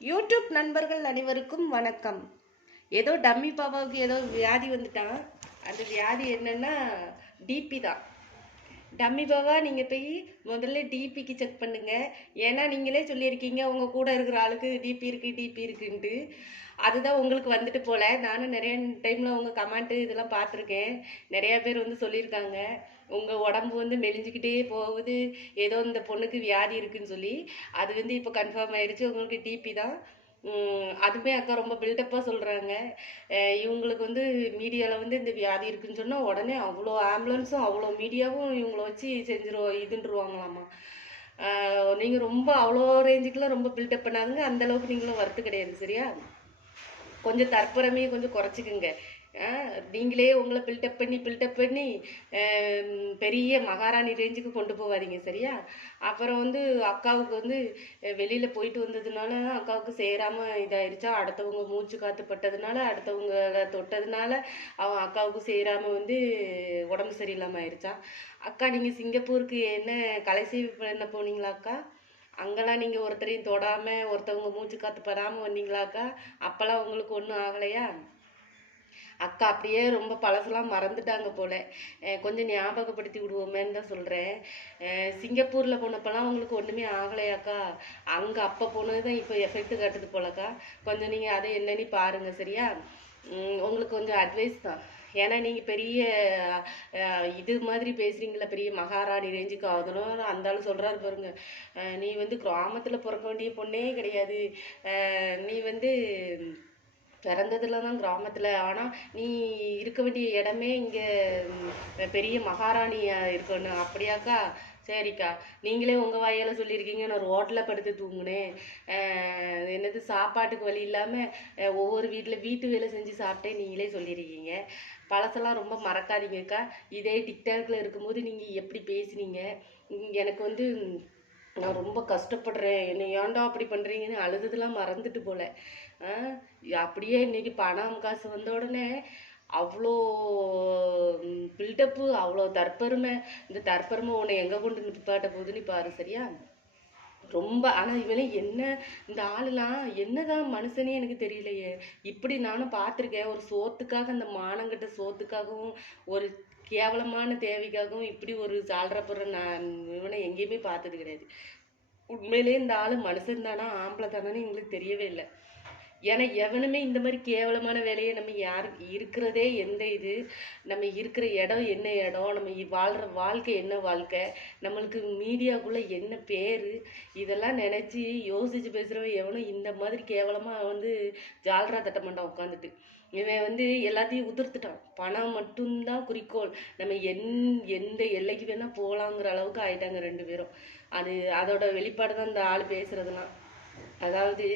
YouTube நண்பர்கள் அனைவருக்கும் வணக்கம். ஏதோ டம்மி பாபாவுக்கு ஏதோ வியாதி வந்துட்டான். அந்த வியாதி என்னன்னா டிபி தான். டம்மி பாபா நீங்கள் போய் முதல்ல டிபிக்கு செக் பண்ணுங்க. ஏன்னா நீங்களே சொல்லியிருக்கீங்க உங்கள் கூட இருக்கிற ஆளுக்கு டிபி இருக்கு டிபி இருக்குன்ட்டு. அதுதான் உங்களுக்கு வந்துட்டு போல. நானும் நிறைய டைமில் உங்கள் கமெண்ட்டு இதெல்லாம் பார்த்துருக்கேன். நிறையா பேர் வந்து சொல்லியிருக்காங்க. உங்கள் உடம்பு வந்து மெலிஞ்சிக்கிட்டே போகுது. ஏதோ இந்த பொண்ணுக்கு வியாதி இருக்குன்னு சொல்லி அது வந்து இப்போ கன்ஃபார்ம் ஆயிடுச்சு. உங்களுக்கு டிபி தான். அதுவுமே அக்கா ரொம்ப பில்டப்பாக சொல்கிறாங்க இவங்களுக்கு வந்து மீடியாவில் வந்து இந்த வியாதி இருக்குன்னு சொன்னால் உடனே அவ்வளோ ஆம்புலன்ஸும் அவ்வளோ மீடியாவும் இவங்கள வச்சு செஞ்சிருவோம் இதுன்றுவாங்களாமா. நீங்கள் ரொம்ப அவ்வளோ ரேஞ்சுக்கெலாம் ரொம்ப பில்டப் பண்ணாதுங்க. அந்த அளவுக்கு நீங்களும் வரத்து கிடையாது சரியா? கொஞ்சம் தற்புறமையை கொஞ்சம் குறைச்சிக்குங்க. நீங்களே உங்களை பில்டப் பண்ணி பில்டப் பண்ணி பெரிய மகாராணி ரேஞ்சுக்கு கொண்டு போகாதீங்க சரியா? அப்புறம் வந்து அக்காவுக்கு வந்து வெளியில் போயிட்டு வந்ததுனால அக்காவுக்கு சேராமல் இதாயிருச்சா? அடுத்தவங்க மூச்சு காத்து பட்டதுனால அடுத்தவங்கள தொட்டதுனால அவன் அக்காவுக்கு சேராமல் வந்து உடம்பு சரியில்லாமல் ஆயிருச்சா? அக்கா நீங்கள் சிங்கப்பூருக்கு என்ன கலைசெய்வு பண்ண போனீங்களா அக்கா? அங்கெல்லாம் நீங்கள் ஒருத்தரையும் தொடாமல் ஒருத்தவங்க மூச்சு காத்து படாமல் வந்தீங்களாக்கா அப்போல்லாம் உங்களுக்கு ஒன்றும் ஆகலையா? அக்கா அப்படியே ரொம்ப பழசெல்லாம் மறந்துட்டாங்க போல. கொஞ்சம் ஞாபகப்படுத்தி விடுவோமேன்னு தான் சொல்கிறேன் சிங்கப்பூரில் போனப்போலாம் உங்களுக்கு ஒன்றுமே ஆகலையாக்கா? அங்கே அப்போ போனது தான் இப்போ எஃபெக்ட் காட்டுது போலக்கா. கொஞ்சம் நீங்கள் அதை என்னன்னு பாருங்கள் சரியா? உங்களுக்கு கொஞ்சம் அட்வைஸ் தான். ஏன்னா நீங்கள் பெரிய இது மாதிரி பேசுகிறீங்களா பெரிய மகாராணி ரேஞ்சுக்கு அதனால அந்த ஆள் சொல்கிறாரு பாருங்க. நீ வந்து கிராமத்தில் பிறக்க வேண்டிய பொண்ணே கிடையாது. நீ வந்து பிறந்ததுல தான் கிராமத்தில். ஆனால் நீ இருக்க வேண்டிய இடமே இங்கே பெரிய மகாராணியாக இருக்கணும். அப்படியாக்கா? சரிக்கா. நீங்களே உங்கள் வாயால் சொல்லியிருக்கீங்க நான் ரோட்டில் படுத்து தூங்கினேன். என்னது சாப்பாட்டுக்கு வழி இல்லாமல் ஒவ்வொரு வீட்டில் வீட்டு வேலை செஞ்சு சாப்பிட்டேன் நீங்களே சொல்லியிருக்கீங்க. பழசெல்லாம் ரொம்ப மறக்காதீங்கக்கா. இதே டிக்டாக்ல இருக்கும்போது நீங்கள் எப்படி பேசுனீங்க? எனக்கு வந்து நான் ரொம்ப கஷ்டப்படுறேன். என்னை ஏன்டா அப்படி பண்ணுறீங்கன்னு அழுததெல்லாம் மறந்துட்டு போல. அப்படியே இன்னைக்கு பணம் காசு வந்த உடனே அவ்வளோ பில்டப்பு அவ்வளோ தற்பெருமை. இந்த தற்பெருமை உன்னை எங்கே கொண்டு நிப்பாட்ட போகுதுன்னு பாரு சரியா? ரொம்ப ஆனால் இவனே என்ன இந்த ஆளுலாம் என்னதான் மனுஷனே எனக்கு தெரியலையே. இப்படி நானும் பார்த்துருக்கேன். ஒரு சோத்துக்காக அந்த மானங்கிட்ட சோத்துக்காகவும் ஒரு கேவலமான தேவைக்காகவும் இப்படி ஒரு சால்றப்படுற நான் இவனை எங்கேயுமே பார்த்தது கிடையாது. உண்மையிலேயே இந்த ஆள் மனுஷன் தானா ஆம்பளை தானான்னு எங்களுக்கு தெரியவே இல்லை. ஏன்னா எவனுமே இந்த மாதிரி கேவலமான வேலையை நம்ம யாரு இருக்கிறதே எந்த இது? நம்ம இருக்கிற இடம் என்ன இடம்? நம்ம வாழ்கிற வாழ்க்கை என்ன வாழ்க்கை? நம்மளுக்கு மீடியாக்குள்ளே என்ன பேர்? இதெல்லாம் நினச்சி யோசிச்சு பேசுகிறவன் எவனும் இந்த மாதிரி கேவலமாக வந்து ஜால்ரா தட்ட மாட்டான் உட்காந்துட்டு. இவன் வந்து எல்லாத்தையும் உதிர்த்துட்டான். பணம் மட்டும்தான் குறிக்கோள். நம்ம என் எந்த எல்லைக்கு வேணால் போகலாங்கிற அளவுக்கு ஆயிட்டாங்க ரெண்டு பேரும். அது அதோட வெளிப்பாடு தான் இந்த ஆள் பேசுகிறதுலாம் அதாவது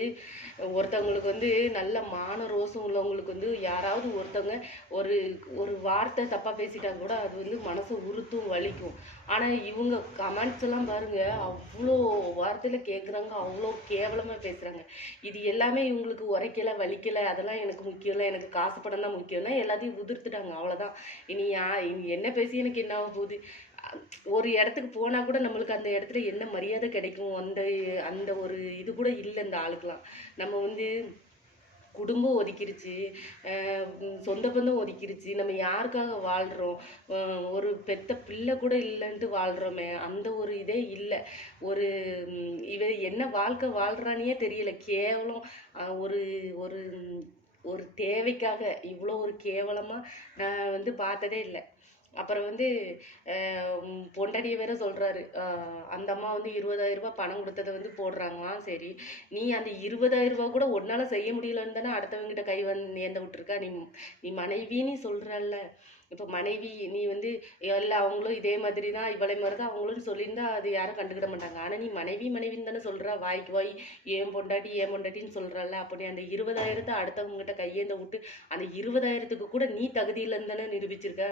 ஒருத்தவங்களுக்கு வந்து நல்ல மான ரோசம் உள்ளவங்களுக்கு வந்து யாராவது ஒருத்தவங்க ஒரு ஒரு வார்த்தை தப்பாக பேசிட்டா கூட அது வந்து மனசை உறுத்தும் வலிக்கும். ஆனால் இவங்க கமெண்ட்ஸ் எல்லாம் பாருங்க அவ்வளோ வார்த்தையில் கேட்குறாங்க அவ்வளோ கேவலமாக பேசுகிறாங்க இது எல்லாமே இவங்களுக்கு உரைக்கல வலிக்கலை அதெல்லாம் எனக்கு முக்கியம் இல்லை எனக்கு காசு படம் தான் முக்கியம்னா எல்லாத்தையும் உதிர்த்துட்டாங்க அவ்வளோதான் இனி யா இனி என்ன பேசி எனக்கு என்ன ஆக போகுது ஒரு இடத்துக்கு போனால் கூட நம்மளுக்கு அந்த இடத்துல என்ன மரியாதை கிடைக்கும்? அந்த அந்த ஒரு இது கூட இல்லை இந்த ஆளுக்கெலாம் நம்ம வந்து குடும்பம் ஒதுக்கிருச்சு சொந்த பந்தம் ஒதுக்கிருச்சு நம்ம யாருக்காக வாழ்கிறோம் ஒரு பெத்த பிள்ளை கூட இல்லைன்ட்டு வாழ்கிறோமே அந்த ஒரு இதே இல்லை. ஒரு இவ என்ன வாழ்க்கை வாழ்கிறானே தெரியல. கேவலம் ஒரு ஒரு ஒரு தேவைக்காக இவ்வளோ ஒரு கேவலமாக நான் வந்து பார்த்ததே இல்லை. அப்புறம் வந்து அஹ் வேற சொல்றாரு. அஹ் அந்த அம்மா வந்து இருபதாயிரம் ரூபாய் பணம் கொடுத்ததை வந்து போடுறாங்களாம். சரி நீ அந்த இருபதாயிரம் ரூபாய் கூட உன்னால செய்ய முடியலன்னு தானே அடுத்தவங்கிட்ட கை வந்து ஏந்த விட்டுருக்கா. நீ நீ மனைவின்னு சொல்கிறல்ல இப்போ மனைவி நீ வந்து எல்லா அவங்களும் இதே மாதிரி தான் இவளை மாதிரி தான் அவங்களும் சொல்லியிருந்தா அது யாரும் கண்டுக்கிட மாட்டாங்க. ஆனால் நீ மனைவி மனைவின்னு தானே சொல்கிற வாய்க்கு வாய் ஏன் பொண்டாட்டி ஏன் பொண்டாட்டின்னு சொல்கிறல்ல அப்போ நீ அந்த இருபதாயிரத்தை அடுத்தவங்ககிட்ட கையேந்த விட்டு அந்த இருபதாயிரத்துக்கு கூட நீ தகுதி இல்லைன்னு தானே நிரூபிச்சிருக்க.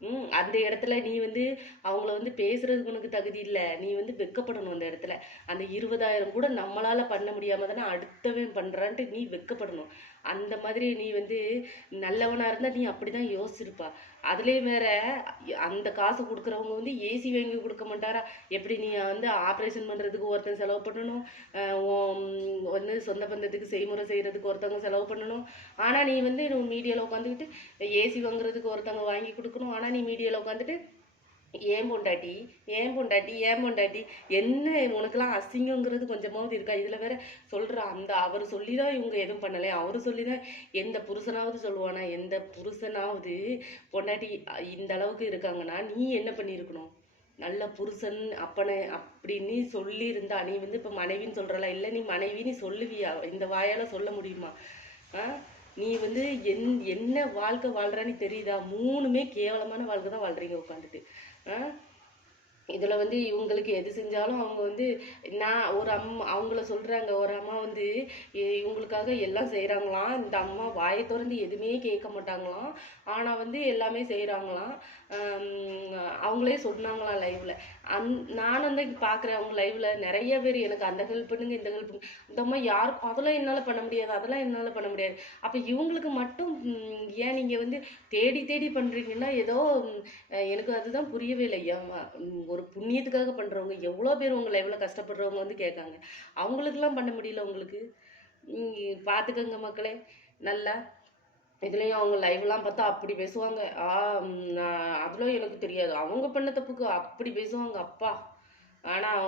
ம் அந்த இடத்துல நீ வந்து அவங்கள வந்து பேசுறதுக்கு உனக்கு தகுதி இல்லை. நீ வந்து வெக்கப்படணும் அந்த இடத்துல. அந்த இருபதாயிரம் கூட நம்மளால பண்ண முடியாம தானே அடுத்தவன் பண்றான்ட்டு நீ வெக்கப்படணும். அந்த மாதிரி நீ வந்து நல்லவனாக இருந்தால் நீ அப்படிதான் யோசிச்சிருப்பா. அதுலேயும் வேற அந்த காசு கொடுக்குறவங்க வந்து ஏசி வாங்கி கொடுக்க மாட்டாரா? எப்படி நீ வந்து ஆப்ரேஷன் பண்ணுறதுக்கு ஒருத்தன் செலவு பண்ணணும்? வந்து சொந்த பந்தத்துக்கு செய்முறை செய்கிறதுக்கு ஒருத்தவங்க செலவு பண்ணணும். ஆனால் நீ வந்து மீடியாவில் உட்காந்துக்கிட்டு ஏசி வாங்குறதுக்கு ஒருத்தவங்க வாங்கி கொடுக்கணும். ஆனால் நீ மீடியாவில் உட்காந்துட்டு ஏன் பொண்டாட்டி? ஏன் பொண்டாட்டி? ஏன் பொண்டாட்டி? என்ன உனக்கெல்லாம் அசிங்கங்கிறது கொஞ்சமாவது இருக்கா? இதில் வேற சொல்றா அந்த அவர் சொல்லி தான் இவங்க எதுவும் பண்ணலை. அவரு சொல்லிதான் எந்த புருஷனாவது சொல்லுவானா? எந்த புருஷனாவது பொண்டாட்டி இந்த அளவுக்கு இருக்காங்கன்னா நீ என்ன பண்ணியிருக்கணும்? நல்ல புருஷன் அப்பனை அப்படின்னு சொல்லியிருந்தா நீ வந்து இப்போ மனைவின்னு சொல்றல இல்லை நீ மனைவி நீ சொல்லுவியா? இந்த வாயால் சொல்ல முடியுமா? ஆ? நீ வந்து என் என்ன வாழ்க்கை வாழ்றான்னு தெரியுதா? மூணுமே கேவலமான வாழ்க்கை தான் வாழ்கிறீங்க உட்காந்துட்டு. இதில் வந்து இவங்களுக்கு எது செஞ்சாலும் அவங்க வந்து நான் ஒரு அம்மா அவங்கள சொல்கிறாங்க ஒரு அம்மா வந்து இவங்களுக்காக எல்லாம் செய்கிறாங்களாம் இந்த அம்மா வாயை திறந்து எதுவுமே கேட்க மாட்டாங்களாம். ஆனால் வந்து எல்லாமே செய்கிறாங்களாம் அவங்களே சொன்னாங்களாம் லைவில் அந் நானும் தான் பார்க்குறேன் அவங்க லைவ்ல நிறைய பேர் எனக்கு அந்த ஹெல்ப் பண்ணுங்க இந்த ஹெல்ப் பண்ணுங்க. இந்த அம்மா யாருக்கும் அதெல்லாம் என்னால் பண்ண முடியாது அதெல்லாம் என்னால் பண்ண முடியாது. அப்போ இவங்களுக்கு மட்டும் ஏன் நீங்கள் வந்து தேடி தேடி பண்ணுறீங்கன்னா ஏதோ எனக்கு அதுதான் புரியவே இல்லை. ஒரு புண்ணியத்துக்காக பண்ணுறவங்க எவ்வளோ பேர் உங்கள் லைவில் கஷ்டப்படுறவங்க வந்து கேட்காங்க. அவங்களுக்குலாம் பண்ண முடியல உங்களுக்கு? பார்த்துக்கங்க மக்களே நல்லா இதுலயும் அவங்க லைவ்லாம் பார்த்தா அப்படி பேசுவாங்க. ஆ அதுல அதெல்லாம் எனக்கு தெரியாது. அவங்க பண்ண தப்புக்கு அப்படி பேசுவாங்க அப்பா. ஆனால்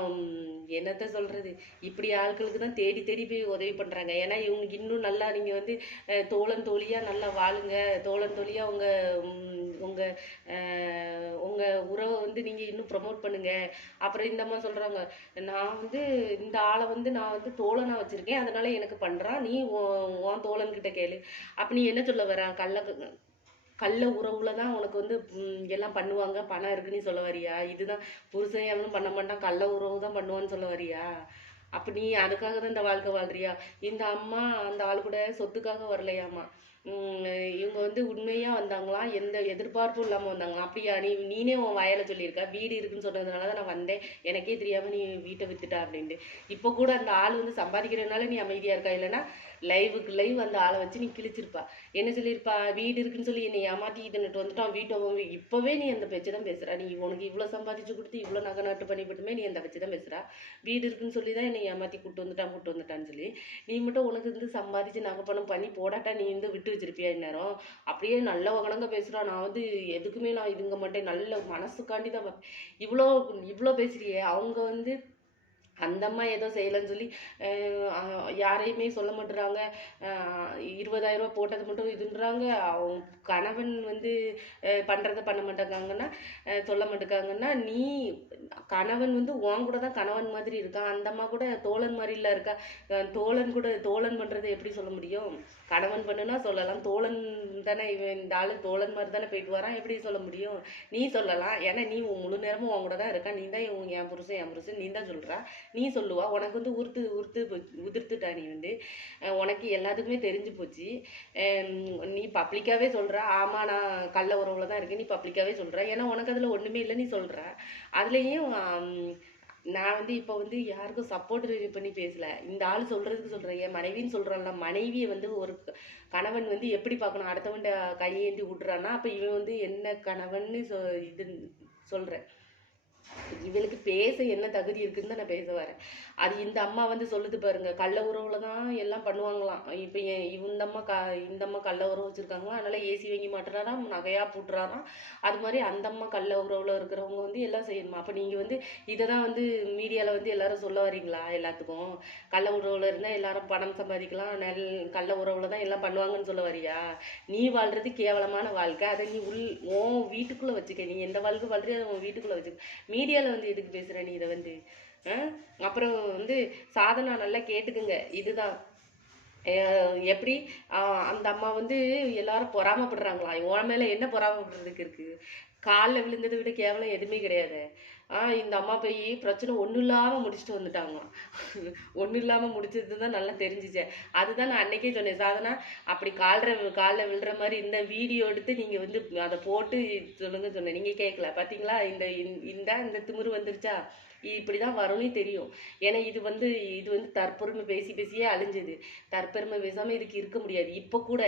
என்னத்த சொல்கிறது இப்படி ஆட்களுக்கு தான் தேடி தேடி போய் உதவி பண்ணுறாங்க ஏன்னா இவங்க இன்னும் நல்லா நீங்கள் வந்து தோழந்தோழியாக தோழன் நல்லா வாழுங்க. தோழன் உங்கள் உங்கள் உங்கள் உறவை வந்து நீங்கள் இன்னும் ப்ரமோட் பண்ணுங்கள் அப்புறம் இந்த மாதிரி சொல்கிறாங்க நான் வந்து இந்த ஆளை வந்து நான் வந்து தோழனாக வச்சுருக்கேன். அதனால் எனக்கு பண்ணுறான் நீ உன் உன் தோழன் கேளு. அப்போ நீ என்ன சொல்ல வர கள்ள கள்ள உறவுல தான் உனக்கு வந்து எல்லாம் பண்ணுவாங்க. பணம் இருக்குன்னு சொல்ல வரியா? இதுதான் புருஷன் எவனும் பண்ண மாட்டான். கள்ள உறவு தான் பண்ணுவான்னு சொல்ல வரியா? அப்போ நீ அதுக்காக தான் இந்த வாழ்க்கை வாழ்றியா? இந்த அம்மா அந்த ஆள் கூட சொத்துக்காக வரலையாமா? இவங்க வந்து உண்மையாக வந்தாங்களாம் எந்த எதிர்பார்ப்பும் இல்லாமல் வந்தாங்களாம் அப்படியா? நீ நீனே உன் வயலை சொல்லியிருக்க. வீடு இருக்குன்னு சொன்னதுனால தான் நான் வந்தேன். எனக்கே தெரியாமல் நீ வீட்டை வித்துட்டா அப்படின்ட்டு. இப்போ கூட அந்த ஆள் வந்து சம்பாதிக்கிறதுனால நீ அமைதியாக இருக்கா? இல்லைன்னா லைவுக்கு லைவ் அந்த ஆளை வச்சு நீ கிழிச்சிருப்பா. என்ன சொல்லியிருப்பா? வீடு இருக்குன்னு சொல்லி என்னை ஏமாத்தி இதுன்னுட்டு வந்துட்டான் வீட்டை இப்போவே நீ அந்த பேச்சு தான் பேசுகிறா நீ உனக்கு இவ்வளோ சம்பாதிச்சு கொடுத்து இவ்வளோ நகை நாட்டு பண்ணிவிட்டுமே நீ அந்த பேச்சு தான் பேசுகிறா வீடு இருக்குன்னு சொல்லி தான் என்னை ஏமாத்தி கூட்டு வந்துட்டான் கூட்டு வந்துட்டான்னு சொல்லி. நீ மட்டும் உனக்கு வந்து சம்பாதிச்சு நகை பணம் பண்ணி போடாட்டா நீ வந்து விட்டு வச்சிருப்பியா இந்நேரம்? அப்படியே நல்ல உகணங்க பேசுகிறா நான் வந்து எதுக்குமே நான் இதுங்க மாட்டேன். நல்ல மனசுக்காண்டி தான் பார்ப்பேன். இவ்வளோ இவ்வளோ பேசுறியே. அவங்க வந்து அந்த அம்மா ஏதோ செய்யலைன்னு சொல்லி யாரையுமே சொல்ல மாட்டுறாங்க. இருபதாயிரம் ரூபா போட்டது மட்டும் இதுன்றாங்க. அவங்க கணவன் வந்து பண்ணுறத பண்ண மாட்டேங்காங்கன்னா சொல்ல மாட்டேங்காங்கன்னா நீ கணவன் வந்து உன் கூட தான் கணவன் மாதிரி இருக்கான் அந்த அம்மா கூட தோழன் மாதிரிலாம் இருக்கா? தோழன் கூட தோழன் பண்ணுறத எப்படி சொல்ல முடியும்? கணவன் பண்ணுனா சொல்லலாம். தோழன் தானே இவன் இந்த ஆள் தோழன் மாதிரி தானே போயிட்டு வரான். எப்படி சொல்ல முடியும்? நீ சொல்லலாம். ஏன்னா நீ உன் முழு நேரமும் உன் கூட தான் இருக்கா. நீ தான் உன் என் புருஷன் என் புருஷன். நீ தான் சொல்ற. நீ சொல்லுவா உனக்கு வந்து உறுத்து உறுத்து போச்சு- உதிர்த்துட்டா நீ வந்து. உனக்கு எல்லாத்துக்குமே தெரிஞ்சு போச்சு. நீ பப்ளிக்காகவே சொல்கிற ஆமா நான் கள்ள உறவுல தான் இருக்கேன். நீ பப்ளிக்காகவே சொல்கிற ஏன்னா உனக்கு அதில் ஒன்றுமே இல்லை நீ சொல்கிற அதுலேயும் நான் வந்து இப்போ வந்து யாருக்கும் சப்போர்ட் பண்ணி பேசல. இந்த ஆள் சொல்றதுக்கு சொல்றேன் என் மனைவின்னு சொல்றான்ல. மனைவியை வந்து ஒரு கணவன் வந்து எப்படி பார்க்கணும்? அடுத்தவன்ட கையேந்தி விட்றான்னா அப்போ இவன் வந்து என்ன கணவன்னு சொ இது சொல்கிறேன் இவளுக்கு பேச என்ன தகுதி இருக்குன்னு தான் நான் பேச வரேன். அது இந்த அம்மா வந்து சொல்லுது பாருங்க கள்ள உறவுல தான் எல்லாம் பண்ணுவாங்களாம். இப்போ என் இந்த அம்மா க இந்த அம்மா கள்ள உறவு வச்சுருக்காங்களா? அதனால ஏசி வாங்கி மாட்டுறாராம் நகையா போட்டுறாராம். அது மாதிரி அந்த அம்மா கள்ள உறவுல இருக்கிறவங்க வந்து எல்லாம் செய்யணுமா? அப்போ நீங்கள் வந்து இதை தான் வந்து மீடியாவில் வந்து எல்லாரும் சொல்ல வரீங்களா எல்லாத்துக்கும்? கள்ள உறவுல இருந்தால் எல்லாரும் பணம் சம்பாதிக்கலாம் நெல் கள்ள உறவுல தான் எல்லாம் பண்ணுவாங்கன்னு சொல்ல வரியா? நீ வாழ்றது கேவலமான வாழ்க்கை. அதை நீ உள் உன் வீட்டுக்குள்ளே வச்சுக்க. நீ எந்த வாழ்க்கை வாழ்றியோ அதை உன் வீட்டுக்குள்ளே வச்சுக்க. மீடியால வந்து எதுக்கு பேசுற நீ இதை வந்து? அப்புறம் வந்து சாதனா நல்லா கேட்டுக்குங்க. இதுதான். எப்படி? அந்த அம்மா வந்து எல்லாரும் பொறாமப்படுறாங்களா? உன் மேலே என்ன பொறாமைப்படுறதுக்கு இருக்கு? காலில் விழுந்ததை விட கேவலம் எதுவுமே கிடையாது. இந்த அம்மா போய் பிரச்சனை ஒன்றும் இல்லாமல் முடிச்சுட்டு வந்துட்டாங்க. ஒன்றும் இல்லாமல் முடிச்சது தான் நல்லா தெரிஞ்சிச்சு. அதுதான் நான் அன்னைக்கே சொன்னேன் சாதனா அப்படி கால்ற காலில் விழுற மாதிரி இந்த வீடியோ எடுத்து நீங்கள் வந்து அதை போட்டு சொல்லுங்க சொன்னேன். நீங்கள் கேட்கல பார்த்தீங்களா இந்த இந்த இந்த திமிரு வந்துருச்சா? இப்படி தான் வரும்னே தெரியும். ஏன்னா இது வந்து இது வந்து தற்பெருமை பேசி பேசியே அழிஞ்சது. தற்பெருமை பேசாமல் இதுக்கு இருக்க முடியாது. இப்போ கூட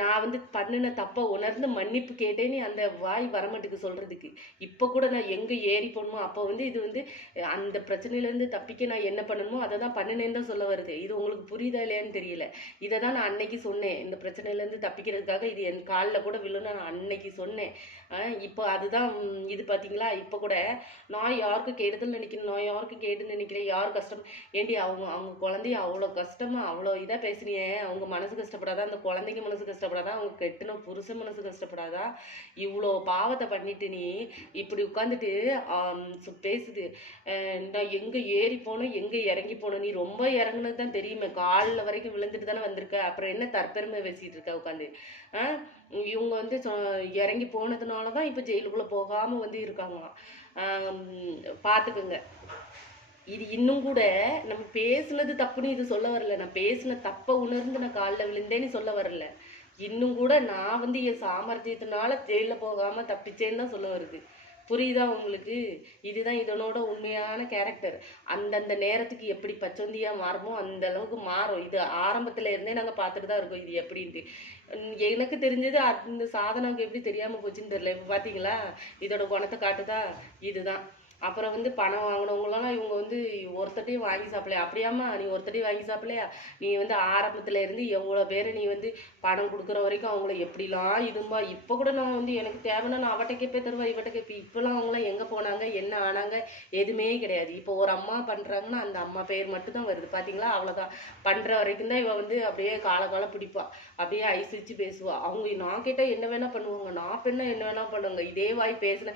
நான் வந்து பண்ணின தப்பை உணர்ந்து மன்னிப்பு கேட்டேன்னு அந்த வாய் வரமாட்டுக்கு சொல்கிறதுக்கு இப்போ கூட நான் எங்கே ஏறி போகணுமோ அப்போ வந்து இது வந்து அந்த பிரச்சனையிலேருந்து தப்பிக்க நான் என்ன பண்ணணுமோ அதை தான் பண்ணினேன்னு தான் சொல்ல வருது. இது உங்களுக்கு புரியுதா இல்லையான்னு தெரியல. இதை தான் நான் அன்னைக்கு சொன்னேன். இந்த பிரச்சனையிலேருந்து தப்பிக்கிறதுக்காக இது என் காலில் கூட விழுன்னு நான் அன்னைக்கு சொன்னேன். இப்போ அதுதான் இது பார்த்தீங்களா? இப்போ கூட நான் யாருக்கும் கெடுதல் நினைக்கிறேன் நான் யாருக்கும் கேடு நினைக்கிறேன் யார் கஷ்டம்? ஏண்டி அவங்க அவங்க குழந்தைய அவ்வளோ கஷ்டமாக அவ்வளோ இதாக பேசுனியே. அவங்க மனசு கஷ்டப்படாதான் அந்த குழந்தைங்க மனசு கஷ்டப்படாதா? அவங்க கெட்டின புருஷன் மனசு கஷ்டப்படாதா? இவ்வளோ பாவத்தை பண்ணிட்டு நீ இப்படி உட்காந்துட்டு பேசுது. நான் எங்கே ஏறி போனோம் எங்கே இறங்கி போனோம்? நீ ரொம்ப இறங்குனது தான் தெரியுமே. காலில் வரைக்கும் விழுந்துட்டு தானே வந்திருக்க. அப்புறம் என்ன தற்பெருமை பேசிட்டு இருக்க உட்காந்து இவங்க வந்து இறங்கி போனதுனால தான் இப்போ ஜெயிலுக்குள்ளே போகாமல் வந்து இருக்காங்களாம். பார்த்துக்குங்க இது இன்னும் கூட நம்ம பேசுனது தப்புன்னு இது சொல்ல வரல. நான் பேசின தப்பை உணர்ந்து நான் காலில் விழுந்தேன்னு சொல்ல வரல. இன்னும் கூட நான் வந்து என் சாமர்த்தியத்தினால ஜெயிலில் போகாம தப்பிச்சேன்னு தான் சொல்ல வருது. புரியுதா உங்களுக்கு? இதுதான் இதனோட உண்மையான கேரக்டர் அந்தந்த நேரத்துக்கு எப்படி பச்சொந்தியா மாறுமோ அந்த அளவுக்கு மாறும். இது ஆரம்பத்துல இருந்தே நாங்க பார்த்துட்டு தான் இருக்கோம் இது எப்படின்ட்டு. எனக்கு தெரிஞ்சது அந்த சாதனாவுக்கு எப்படி தெரியாம போச்சுன்னு தெரியல. இப்ப பாத்தீங்களா? இதோட குணத்தை காட்டுதா? இதுதான். அப்புறம் வந்து பணம் வாங்கினவங்களாம் இவங்க வந்து ஒருத்தட்டையும் வாங்கி சாப்பிடலையா? அப்படியாம்மா நீ ஒருத்தட்டையும் வாங்கி சாப்பிடலையா? நீ வந்து ஆரம்பத்துல இருந்து எவ்வளோ பேர் நீ வந்து பணம் கொடுக்குற வரைக்கும் அவங்கள எப்படிலாம் இதுமா இப்போ கூட நான் வந்து எனக்கு தேவைன்னா நான் அவட்ட கேட்பே தருவா இவட்ட கேட்பேன். இப்போலாம் அவங்களாம் எங்கே போனாங்க என்ன ஆனாங்க எதுவுமே கிடையாது. இப்போ ஒரு அம்மா பண்ணுறாங்கன்னா அந்த அம்மா பேர் மட்டும் தான் வருது. பார்த்தீங்களா அவ்வளோதான் பண்ணுற வரைக்கும் தான் இவ வந்து அப்படியே கால காலம் பிடிப்பா. அப்படியே ஐசிச்சு பேசுவாள் பேசுவா. அவங்க நான் கேட்டால் என்ன வேணால் பண்ணுவாங்க நான் பெண்ணா என்ன வேணால் பண்ணுவாங்க இதே வாய் பேசின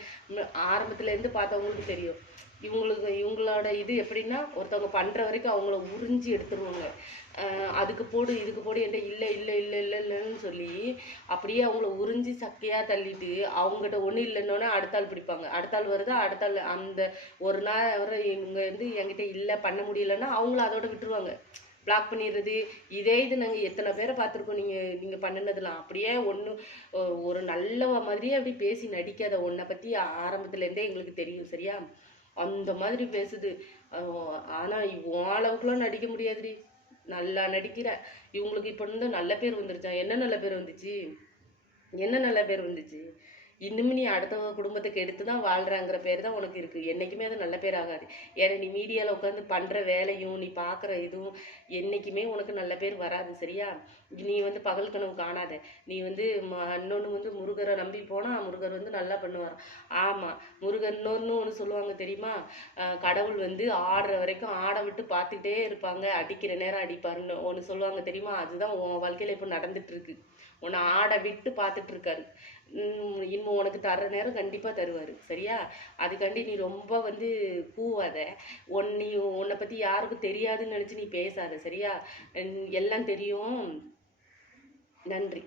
ஆரம்பத்துலேருந்து பார்த்தவங்களுக்கு தெரியும். இவங்களுக்கு இவங்களோட இது எப்படின்னா ஒருத்தவங்க பண்ணுற வரைக்கும் அவங்கள உறிஞ்சி எடுத்துருவாங்க. அதுக்கு போடு இதுக்கு போடு என்கிட்ட இல்லை இல்லை இல்லை இல்லை இல்லைன்னு சொல்லி அப்படியே அவங்கள உறிஞ்சி சக்கையா தள்ளிட்டு அவங்ககிட்ட ஒன்றும் இல்லைன்னொன்னே அடுத்த ஆள் பிடிப்பாங்க. அடுத்த ஆள் வருதா அடுத்த ஆள் அந்த ஒரு நாள் வரை இவங்க வந்து என்கிட்ட இல்லை பண்ண முடியலன்னா அவங்கள அதோட விட்டுருவாங்க. பிளாக் பண்ணிடுறது. இதே இது நாங்கள் எத்தனை பேரை பார்த்துருக்கோம். நீங்கள் நீங்கள் பண்ணினதுலாம் அப்படியே ஒன்று ஒரு நல்ல மாதிரியே அப்படி பேசி நடிக்காத ஒன்றை பற்றி ஆரம்பத்துலேருந்தே எங்களுக்கு தெரியும் சரியா? அந்த மாதிரி பேசுது. ஆனால் ஓளவுக்குலாம் அளவுக்குலாம் நடிக்க முடியாதுடி. நல்லா நடிக்கிற. இவங்களுக்கு இப்போ வந்து நல்ல பேர் வந்துருச்சா? என்ன நல்ல பேர் வந்துச்சு? என்ன நல்ல பேர் வந்துச்சு? இன்னும் நீ அடுத்தவங்க குடும்பத்துக்கு எடுத்து தான் வாழ்கிறாங்கிற பேர் தான் உனக்கு இருக்குது என்னைக்குமே அது நல்ல பேர் ஆகாது. ஏன்னா நீ மீடியாவில் உட்காந்து பண்ணுற வேலையும் நீ பார்க்குற இதுவும் என்றைக்குமே உனக்கு நல்ல பேர் வராது சரியா? நீ வந்து பகல் கனவு காணாத. நீ வந்து ம- இன்னொன்று வந்து முருகரை நம்பி போனால் முருகர் வந்து நல்லா பண்ணுவார். ஆமாம் முருகர் இன்னொன்று ஒன்று சொல்லுவாங்க தெரியுமா? கடவுள் வந்து ஆடுற வரைக்கும் ஆட விட்டு பார்த்துக்கிட்டே இருப்பாங்க. அடிக்கிற நேரம் அடிப்பாருன்னு ஒன்று சொல்லுவாங்க தெரியுமா? அதுதான் உன் வாழ்க்கையில் இப்போ நடந்துட்டு இருக்கு. உன்னை ஆட விட்டு பார்த்துட்டு இருக்காரு. இன்னும் உனக்கு தர்ற நேரம் கண்டிப்பாக தருவார். சரியா? அதுக்காண்டி நீ ரொம்ப வந்து கூவாத. உன் நீ உன்னை பற்றி யாருக்கும் தெரியாதுன்னு நினச்சி நீ பேசாத. சரியா? எல்லாம் தெரியும். நன்றி.